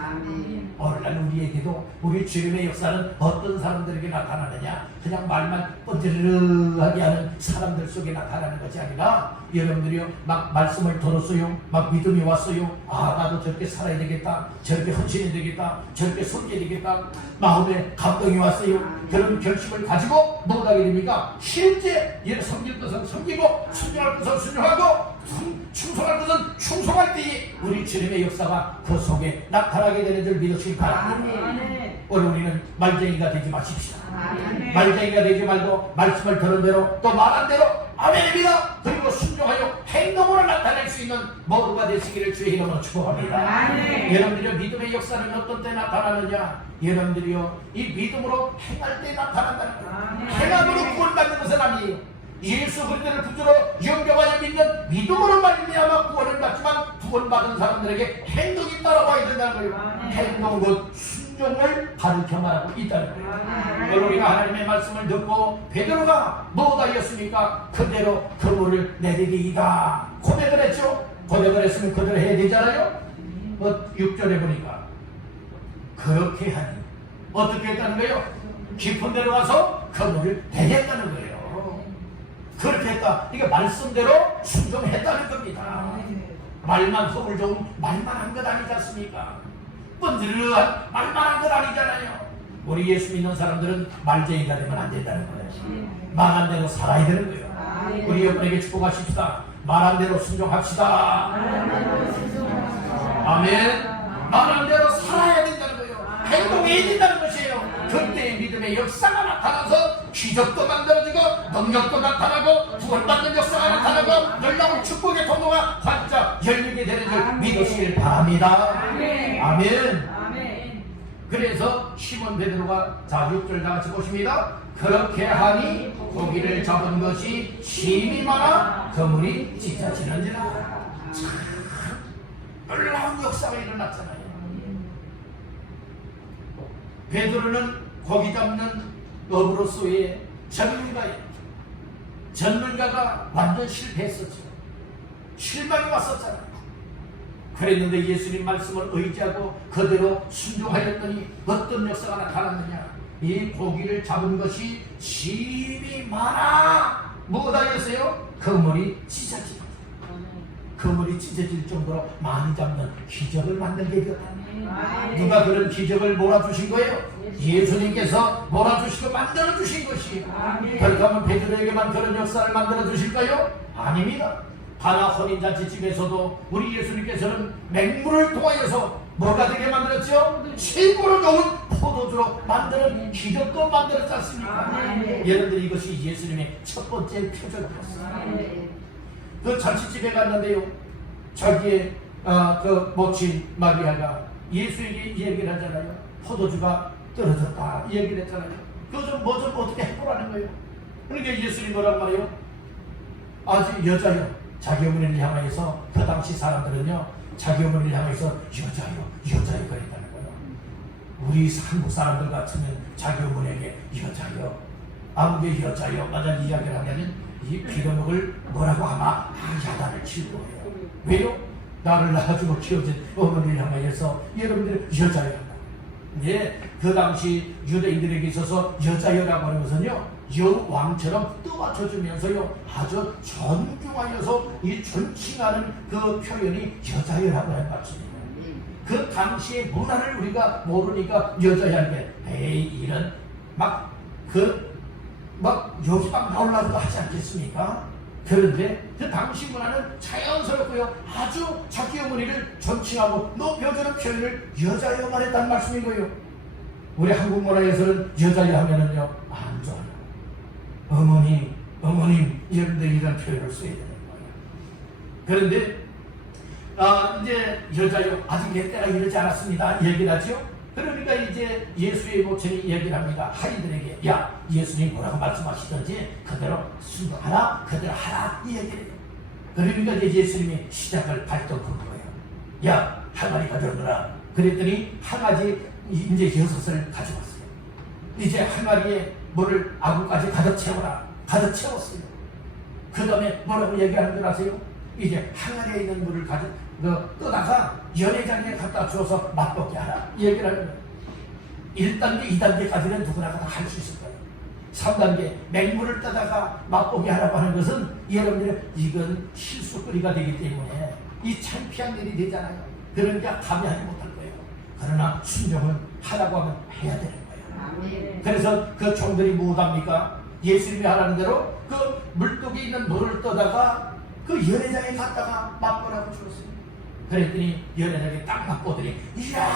오늘날 우리에게도 우리 주님의 역사는 어떤 사람들에게 나타나느냐, 그냥 말만 뻔질르하게 하는 사람들 속에 나타나는 것이 아니라 여러분들이요, 막 말씀을 들었어요. 막 믿음이 왔어요. 나도 저렇게 살아야 되겠다, 저렇게 헌신해야 되겠다, 저렇게 섬겨야 되겠다, 마음에 감동이 왔어요. 그런 결심을 가지고 못하게 됩니까? 실제 섬길 것은 섬기고 순종할 것은 순종하고 충성할 것은 충성할 때에 우리 주님의 역사가 그 속에 나타나게 되는 줄 믿으시기 바랍니다. 오늘 우리는 말쟁이가 되지 마십시다. 말쟁이가 되지 말고 말씀을 들은 대로 또 말한 대로 아멘입니다. 그리고 순종하여 행동으로 나타낼 수 있는 모두가 되시기를 주의 이름으로 축복합니다. 여러분들이 믿음의 역사는 어떤 때 나타나느냐? 여러분들이요, 이 믿음으로 행할 때 나타난다는 거예요. 행함으로 구원받는 것은 아니에요. 예수 그리스도를 구주로 영접하여 믿는 믿음으로 말미암아 구원을 받지만 구원받은 사람들에게 행동이 따라와야 된다는 거예요. 행동 곧 순종을 가르쳐 말하고 있다는 거예요. 오늘 우리가 하나님의 말씀을 듣고 베드로가 뭐다였습니까? 그대로 그물을 내리리이다 고백을 했죠. 고백을 했으면 그대로 해야 되잖아요. 6절에 보니까 그렇게 하니 어떻게 했다는 거예요? 깊은 데로 가서 그물을 내렸다는 거예요. 그렇게 했다. 이게 말씀대로 순종했다는 겁니다. 말만 허물 좋은 말만 한 것 아니지 않습니까? 뻔들르한 말만 한 것 아니잖아요. 우리 예수 믿는 사람들은 말쟁이가 되면 안 된다는 거예요. 말한 대로 살아야 되는 거예요. 우리 여러분에게 축복하십시다. 말한 대로 순종합시다. 아멘. 말한 대로 살아야 된다는 거예요. 행동해야 된다는 것이에요. 그때의 믿음의 역사가 나타나서 기적도 만들어지고 능력도 나타나고 구원받는 역사가 나타나고 놀라운 축복의 통로가 활짝 열리게 되는 줄 믿으시길 바랍니다. 아멘. 그래서 시몬 베드로가 6절 다 같이 보십니다. 그렇게 하니 고기를 잡은 것이 심이 많아 그물이 찢어지는지라. 참 놀라운 역사가 일어났잖아요. 베드로는 고기 잡는 업으로서의 전문가예요. 전문가가 완전 실패했었죠. 실망이 왔었잖아요. 그랬는데 예수님 말씀을 의지하고 그대로 순종하였더니 어떤 역사가 나타났느냐? 이 고기를 잡은 것이 심이 많아. 뭐가 했어요? 그물이 찢어집니다. 그물이 찢어질 정도로 많이 잡는 기적을 만들게 되었다. 누가 그런 기적을 몰아주신 거예요? 예수님께서 몰아주시고 만들어주신 것이에요. 그렇다면 베드로에게만 그런 역사를 만들어주실까요? 아닙니다. 가나 혼인잔치집에서도 우리 예수님께서는 맹물을 통하여서 뭐가 되게 만들었죠? 최고로 좋은 포도주로 만드는 기적도 만들었지 않습니까? 여러분들 이것이 예수님의 첫 번째 표적이었어요. 그 잔치집에 갔는데요, 자기의 그 모친 마리아가 예수에게 얘기를 하잖아요. 포도주가 떨어졌다 이 얘기를 했잖아요. 그거 좀 뭐 좀 어떻게 해보라는 거예요. 그러니까 예수님 뭐라고 말해요? 아직 여자요. 자기 어머니를 향해서 그 당시 사람들은요, 자기 어머니를 향해서 여자요 그랬다는 거예요. 우리 한국 사람들 같으면 자기 어머니에게 여자요 아무개 여자여 만약 이야기를 하면 이 빌어먹을 뭐라고 아마 야단을 칠 거예요. 왜요? 나를 낳아주고 키워준 어머니를 향하여서 여러분들 여자여. 네, 그 당시 유대인들에게 있어서 여자여라고 하는 것은요, 여왕처럼 떠받쳐주면서요, 아주 존중하여서 이 존칭하는 그 표현이 여자여라고 하는 말씀이에요. 그 당시의 문화를 우리가 모르니까 여자여한테 에이 이런 막 여기 막 나오려고 하지 않겠습니까? 그런데 그 당시 문화는 자연스럽고요, 아주 자기 어머니를 존칭하고 높여주는 표현을 여자여 말했다는 말씀인 거예요. 우리 한국 문화에서는 여자여 하면은요, 안 좋아요. 어머님 이런데 이런 표현을 써야 되는 거예요. 그런데 이제 여자여 아직 내 때가 이르지 않았습니다 얘기를 하죠. 그러니까 이제 예수의 모친이 얘기를 합니다. 하인들에게 야 예수님 뭐라고 말씀하시든지 그대로 순종하라, 그대로 하라 이 얘기를 해요. 그러니까 이제 예수님이 시작을 발동 건 거예요. 야 항아리 가져오너라. 그랬더니 항아리 이제 6을 가져왔어요. 이제 항아리에 물을 아구까지 가득 채워라. 가득 채웠어요. 그 다음에 뭐라고 얘기하는 줄 아세요? 이제 항아리에 있는 물을 떠다가 연회장에 갖다 주어서 맛보게 하라 이 얘기를 하는 거예요. 1단계, 2단계까지는 누구나 다 할 수 있을 거예요. 3단계 맹물을 떠다가 맛보게 하라고 하는 것은 여러분들 이건 실수거리가 되기 때문에 이 창피한 일이 되잖아요. 그러니까 감히하지 못할 거예요. 그러나 순종을 하라고 하면 해야 되는 거예요. 그래서 그 종들이 뭐합니까? 예수님이 하라는 대로 그 물독에 있는 물을 떠다가 그 연회장에 갔다가 맛보라고 주었어요. 그랬더니 연회장에 딱 맛보더니 이야,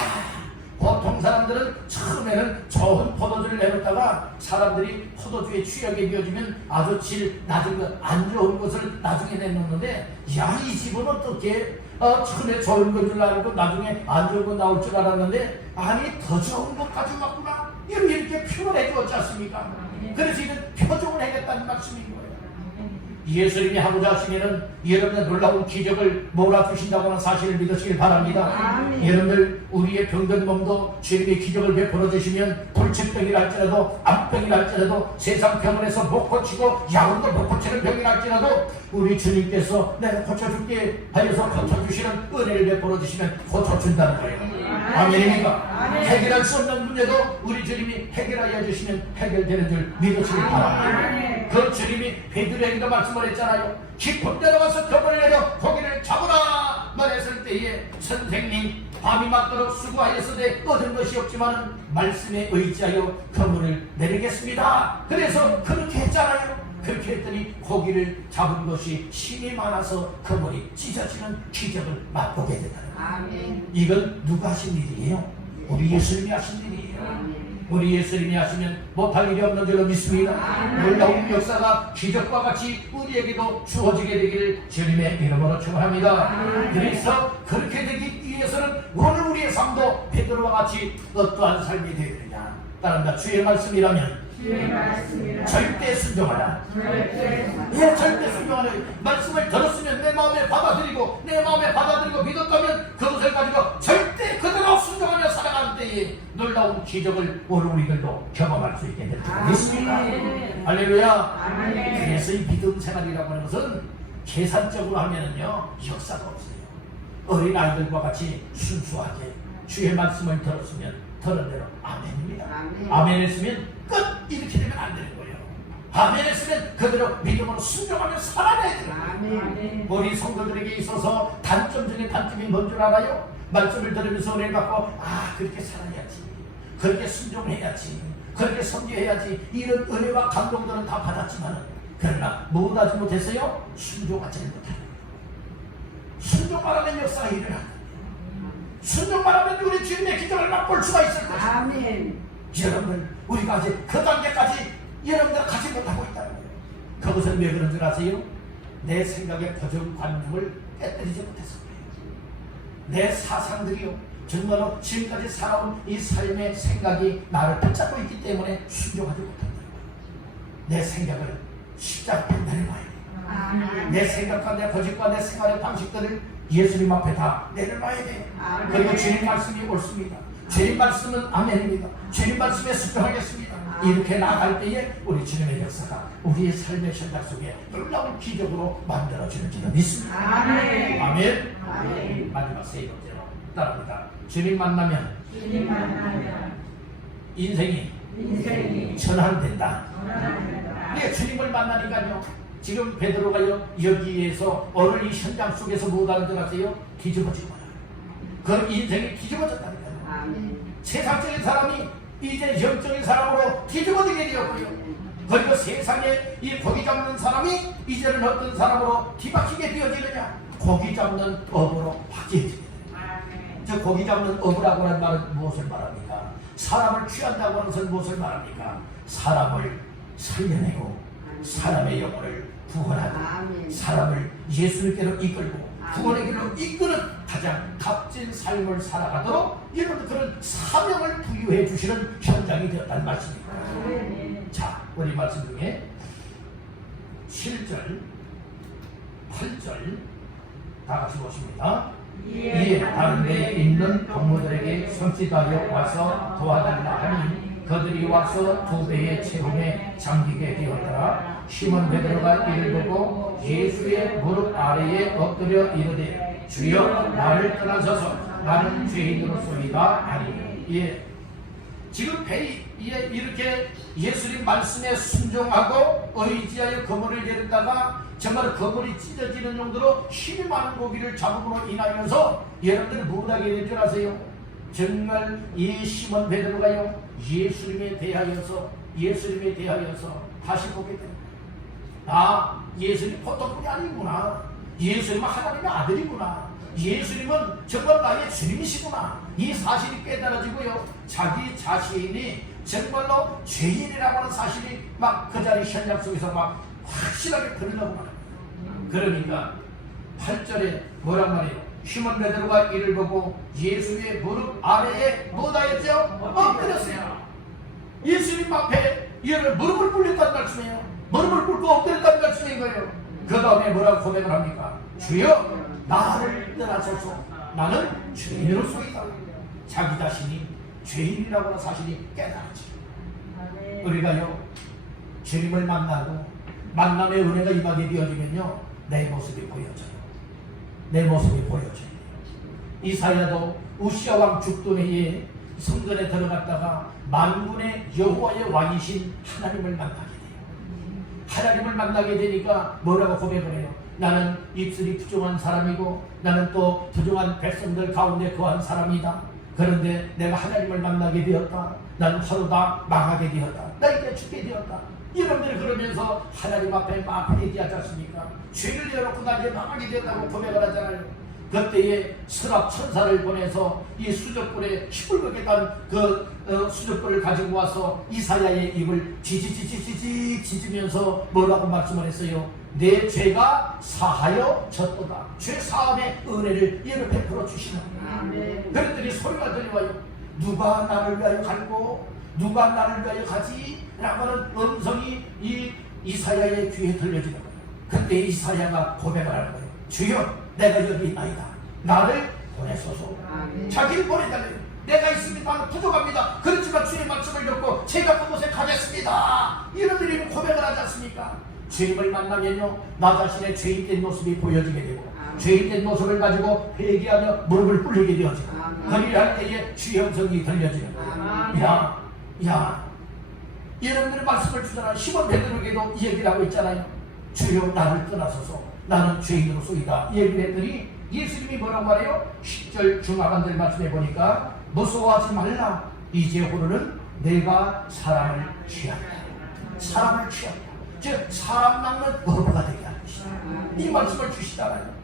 보통 사람들은 처음에는 좋은 포도주를 내놓다가 사람들이 포도주에 취하게 되어지면 아주 질 낮은 것, 안 좋은 것을 나중에 내놓는데 야, 이 집은 어떻게 처음에 좋은 것 줄 알고 나중에 안 좋은 것 나올 줄 알았는데 아니 더 좋은 것까지 맞구나 이렇게 표현해 주었지 않습니까? 그래서 이는 표정을 해야겠다는 말씀인 거예요. 예수님이 하고자 하시면은 여러분의 놀라운 기적을 몰아주신다고 하는 사실을 믿으시길 바랍니다. 여러분들 우리의 병든 몸도 주님의 기적을 베풀어 주시면 불치병이라 할지라도 암병이라 할지라도 세상 병원에서 못 고치고 약으로도 못 고치는 병이라 할지라도 우리 주님께서 내가 고쳐줄게 하여서 고쳐주시는 은혜를 베풀어 주시면 고쳐준다는 거예요. 아멘입니까? 해결할 수 없는 문제도 우리 주님이 해결하여 주시면 해결되는 줄 믿으시길 바랍니다. 그 주님이 베드로에게도 말씀을 했잖아요. 깊은 데로 가서 벽을 내려 고기를 잡으라 말했을 때에 선생님 밤이 맞도록 수고하였으되 얻은 것이 없지만 말씀에 의지하여 그물을 내리겠습니다. 그래서 그렇게 했잖아요. 그렇게 했더니 고기를 잡은 것이 힘이 많아서 그물이 찢어지는 기적을 맛보게 된다는 거예요. 이건 누가 하신 일이에요? 우리 예수님이 하신 일이에요. 우리 예수님이 하시면 못할 일이 없는 줄로 믿습니다. 놀라운 역사가 기적과 같이 우리에게도 주어지게 되기를 주님의 이름으로 축원합니다. 그래서 그렇게 되기 위해서는 오늘 우리의 삶도 베드로와 같이 어떠한 삶이 되느냐 따른다. 주의 말씀이라면 절대 순종하라. 절대 순종하라. 말씀을 들었으면 내 마음에 받아들이고 믿었다면 그것을 가지고 절대 그대로 순종하며 살아가는 때에 놀라운 기적을 오늘 우리들도 경험할 수 있게 될 줄 믿습니다. 할렐루야. 그래서 이 믿음 생활이라고 하는 것은 계산적으로 하면은요 역사가 없어요. 어린 아이들과 같이 순수하게 주의 말씀을 들었으면 들은 대로 아멘입니다. 아멘 했으면 끝 이렇게 되면 안 되는 거예요. 아멘 했으면 그대로 믿음으로 순종하며 살아내야 돼요. 우리 성도들에게 있어서 단점 중에 단점이 뭔 줄 알아요? 말씀을 들으면서 은혜를 받고 그렇게 살아야지, 그렇게 순종해야지, 그렇게 섬겨야지 이런 은혜와 감동들은 다 받았지만 그러나 뭐하지 못했어요? 순종하지 못하는 거예요. 순종만 하면 역사가 일어난다. 순종만 하면 우리 주님의 기적을 맛볼 수가 있을 것입니다. 여러분들 우리가 아직 그 단계까지 여러분들 가지 못하고 있다는 거예요. 그것은 왜 그런 줄 아세요? 내 생각의 고정관념을 깨뜨리지 못해서 그래요. 내 사상들이요 정말로 지금까지 살아온 이 삶의 생각이 나를 붙잡고 있기 때문에 순종하지 못한다는 거예요. 내 생각을 십자가에 내려놔야 돼요. 내 생각과 내 고집과 내 생활의 방식들을 예수님 앞에 다 내려놔야 돼요. 그리고 주님 말씀이 옳습니다. 주님 말씀은 아멘입니다. 주님 말씀에 순종하겠습니다. 이렇게 나갈 때에 우리 주님의 역사가 우리의 삶의 현장 속에 놀라운 기적으로 만들어지는 줄을 믿습니다. 아멘. 아멘. 아멘. 마지막 세 번째로 따릅니다. 주님 만나면 주님 만나면 인생이 인생이 전환된다. 전환된다. 네, 주님을 만나니까요. 지금 베드로가요 여기에서 오늘 이 현장 속에서 무엇하는 줄 아세요? 뒤집어진 거예요. 그 인생이 뒤집어졌다니까요. 아멘. 세상적인 사람이 이제 영적인 사람으로 뒤집어지게 되었고요. 그리고 세상에 이 고기 잡는 사람이 이제는 어떤 사람으로 뒤바뀌게 되어지느냐? 고기 잡는 업으로 바뀌어지게 됩니다. 아멘. 저 고기 잡는 업이라고 하는 말은 무엇을 말합니까? 사람을 취한다고 하는 것은 무엇을 말합니까? 사람을 살려내고 사람의 영혼을 구원하고 아멘. 사람을 예수님께로 이끌고 구원의 길로 이끄는 가장 값진 삶을 살아가도록 이런 그런 사명을 부여해 주시는 현장이 되었다는 말씀입니다. 아멘. 자, 우리 말씀 중에 7절, 8절 다 같이 보십니다. 이에 다른 데에 있는 동무들에게 성취하여 와서 도와달라 하니 그들이 와서 두 배의 체험에 잠기게 되었더라. 시몬 베드로가 이를 보고 예수의 무릎 아래에 엎드려 이르되 주여 나를 떠나소서 나는 죄인으로소이다 하니. 예, 지금 배에 이렇게 예수님 말씀에 순종하고 의지하여 그물을 내렸다가 정말 그물이 찢어지는 정도로 힘이 많은 고기를 잡음으로 인하여서 여러분들이 무엇하게 될 줄 아세요? 정말 이 시몬 베드로가요 예수님에 대하여서 다시 보게 됩니다. 아, 예수님 보통분이 아니구나. 예수님은 하나님의 아들이구나. 예수님은 정말 나의 주님이시구나. 이 사실이 깨달아지고요. 자기 자신이 정말로 죄인이라고 하는 사실이 막 그 자리 현장 속에서 막 확실하게 드러나고 말합니다. 그러니까 8절에 뭐란 말이에요? 시몬 베드로가 이를 보고 예수의 무릎 아래에 뭐다 했죠? 엎드렸어요. 예수님 앞에 이를 무릎을 꿇렸다는 말씀이에요. 무릎을 꿇고 엎드렸다는 말씀인 거예요. 그 다음에 뭐라고 고백을 합니까? 주여 나를 떠나소서 나는 죄인으로소이다. 자기 자신이 죄인이라고 하는 사실이 깨달아지고 우리가요 주님을 만나고 만남의 은혜가 임하게 되어지면요 내 모습이 보여져요. 내 모습이 보여져요. 이사야도 우시아 왕 죽던 해에 성전에 들어갔다가 만군의 여호와의 왕이신 하나님을 만나게 돼요. 하나님을 만나게 되니까 뭐라고 고백을 해요? 나는 입술이 부정한 사람이고 나는 또 부정한 백성들 가운데 거한 사람이다. 그런데 내가 하나님을 만나게 되었다. 나는 서로 다 망하게 되었다. 나 이제 죽게 되었다. 여러분들이 그러면서 하나님 앞에 막 얘기하지 않습니까? 죄를 내어놓고 나 이제 망하게 되었다고 고백을 하잖아요. 그때에 서랍 천사를 보내서 이 수족불에 시뻘겋게 단 그 수족불을 가지고 와서 이사야의 입을 지지지지지지 짖으면서 뭐라고 말씀을 했어요? 내 죄가 사하여 졌도다. 죄 사함의 은혜를 얘를 베풀어 주시나. 그랬더니 소리가 들려와요. 누가 나를 위하여 갈고 누가 나를 위하여 가지? 라고 하는 음성이 이 이사야의 귀에 들려지는 거예요. 그때 이사야가 고백을 하는 거예요. 주여 내가 여기 있나이다. 나를 보내소서. 자기를 보내달래요. 내가 있습니다. 부족합니다. 그렇지만 주의 말씀을 듣고 제가 그곳에 가겠습니다. 이런들이 고백을 하지 않습니까? 주님을 만나면요 나 자신의 죄인된 모습이 보여지게 되고 죄인된 모습을 가지고 회개하며 무릎을 꿇리게 되어지고 그리할 때에 주의 음성이 들려지는 거예요. 야 여러분들의 말씀을 주잖아요. 시몬 베드로에게도 이 얘기를 하고 있잖아요. 주여 나를 떠나소서 나는 죄인으로소이다. 이 얘기를 했더니 예수님이 뭐라고 말해요? 10절 중하반절 말씀해 보니까 무서워하지 말라. 이제후로는 내가 사람을 취한다. 사람을 취한다. 즉 사람 낚는 어부가 되게 하는 것이다. 이 말씀을 주시잖아요.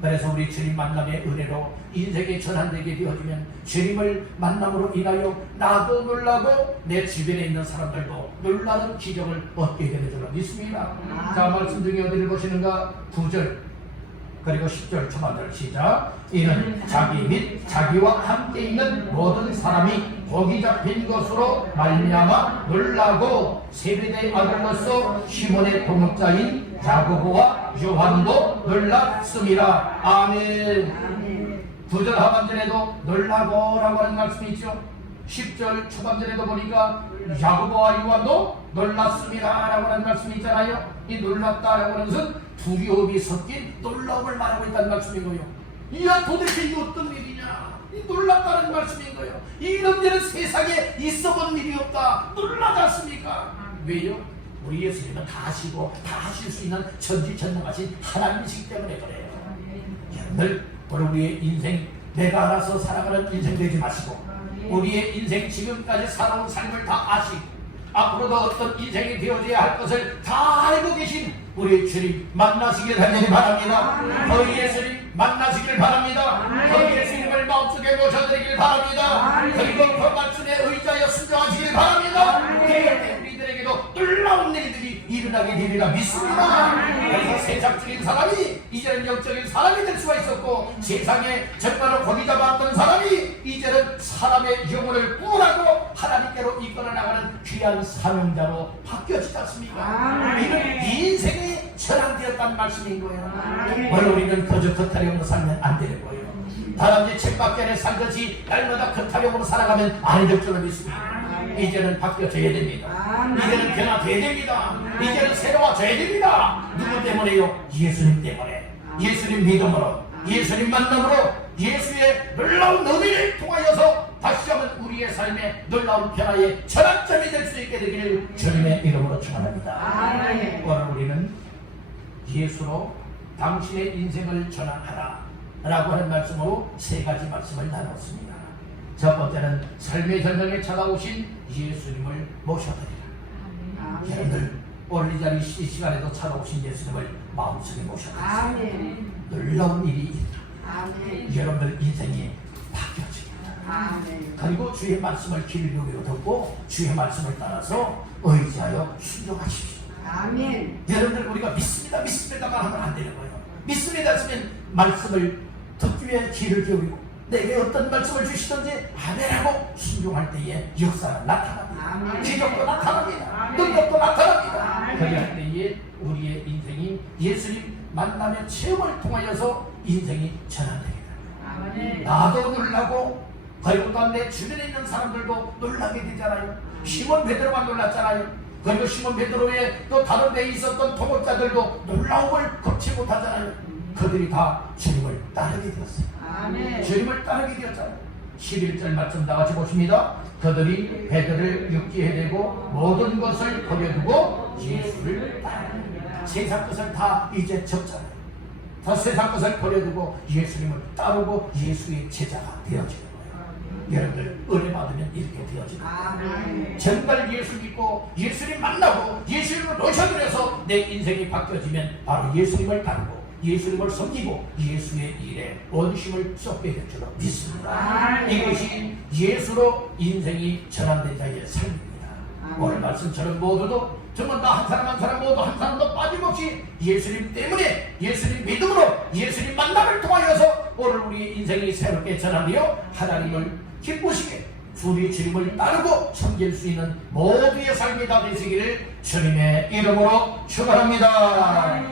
그래서 우리 주님 만남의 은혜로 인생이 전환되게 되어지면 주님을 만남으로 인하여 나도 놀라고 내 주변에 있는 사람들도 놀라는 기적을 얻게 되는 줄로 믿습니다. 자, 말씀 중에 어디를 보시는가? 9절 그리고 10절 초반절 시작. 이는 자기 및 자기와 함께 있는 모든 사람이 고기 잡힌 것으로 말미암아 놀라고 세베대의 아들로서 시몬의 동역자인 야고보와 요한도 놀랐습니다. 아멘. 9절 하반절에도 놀라고라고 하는 말씀이 있죠. 10절 초반절에도 보니까 야고보와 요한도 놀랐습니다라고 하는 말씀이 있잖아요. 이 놀랐다라고 하는 것은 두려움이 섞인 놀라움을 말하고 있다는 말씀이고요. 이야 도대체 이 어떤 일이냐, 이 놀랐다는 말씀인 거예요. 이런 일은 세상에 있어본 일이 없다. 놀라지 않습니까? 왜요? 우리 예수님은 다 하시고 다 하실 수 있는 전지전능하신 하나님이시기 때문에 그래요. 여러분들 오늘 우리의 인생 내가 알아서 살아가는 인생 되지 마시고 우리의 인생 지금까지 살아온 삶을 다 아시고 앞으로도 어떤 인생이 되어져야 할 것을 다 알고 계신 우리 주님 만나시길 간절히 바랍니다. 저희 예수님 만나시길 바랍니다. 저희 예수님을 마음속에 모셔드리길 바랍니다. 그리고 그 말씀에 의지하여 순종하시길 바랍니다. 그럴 우리들에게도 놀라운 일들이 일어나게 되리라 믿습니다. 그래서 세상적인 사람이 이제는 영적인 사람이 될 수가 있었고 세상에 정말로 고기 잡았던 사람이 이제는 사람의 영혼을 구원하고 하나님께로 이끌어 나가는 귀한 사명자로 바뀌어지지 않습니까? 이런 인생이 전환되었다는 말씀인 거예요. 오늘 우리는 그저 겉타령으로 살면 안 되는 거예요. 다람쥐 책밖에 안에 살듯이 날마다 겉타령으로 살아가면 안 될 줄로 믿습니다. 이제는 바뀌어져야 됩니다. 이제는 변화돼야 됩니다. 이제는 새로워져야 됩니다. 누구 때문에요? 예수님 때문에. 예수님 믿음으로, 예수님 만남으로, 예수의 놀라운 은혜를 통하여서 다시 한번 우리의 삶에 놀라운 변화의 전환점이 될 수 있게 되기를 주님의 이름으로 축원합니다. 오늘 우리는 예수로 당신의 인생을 전환하라 라고 하는 말씀으로 세 가지 말씀을 나눴습니다. 첫 번째는 삶의 전쟁에 찾아오신 예수님을 모셔드리라. 여러분들 오늘 이 자리 이 시간에도 찾아오신 예수님을 마음속에 모셔드리라. 놀라운 일이 있다. 여러분들 인생이 바뀌어집니다. 그리고 주의 말씀을 귀를 기울여 듣고 주의 말씀을 따라서 의지하여 순종하십시오. 여러분들 우리가 믿습니다 믿습니다만 하면 안 되는 거예요. 믿습니다 했으면 말씀을 듣기 위해 귀를 기울이고 내게 어떤 말씀을 주시든지 아멘하고 순종할 때에 역사가 나타납니다. 기적도 나타납니다. 능력도 나타납니다. 그럴 때에 우리의 인생이 예수님 만남의 체험을 통하여서 인생이 전환됩니다. 나도 놀라고 그리고 또 내 주변에 있는 사람들도 놀라게 되잖아요. 시몬 베드로가 놀랐잖아요. 그리고 시몬 베드로의 또 다른 데에 있었던 동업자들도 놀라움을 겁치 못하잖아요. 그들이 다 주님을 따르게 되었어요. 주님을 따르게 되었잖아요. 11절 말씀 다 같이 보십니다. 그들이 베드로를 육지에 대고 모든 것을 버려두고 예수를 따릅니다. 세상 것을 다 이제 접잖아요. 다 세상 것을 버려두고 예수님을 따르고 예수의 제자가 되어지는 거예요. 여러분들 은혜 받으면 이렇게 되어집니다. 정말 예수 믿고 예수님 만나고 예수님을 모셔드려서 내 인생이 바뀌어지면 바로 예수님을 따르고 예수님을 섬기고 예수의 일에 원심을 쏟게 될 줄로 믿습니다. 이것이 예수로 인생이 전환된 자의 삶입니다. 오늘 말씀처럼 모두도 정말 나 한 사람 한 사람 모두 한 사람도 빠짐없이 예수님 때문에 예수님 믿음으로 예수님 만남을 통하여서 오늘 우리 인생이 새롭게 전환되어 하나님을 기쁘시게 우리 주님을 따르고 섬길 수 있는 모두의 삶이 다 되시기를 주님의 이름으로 축원합니다.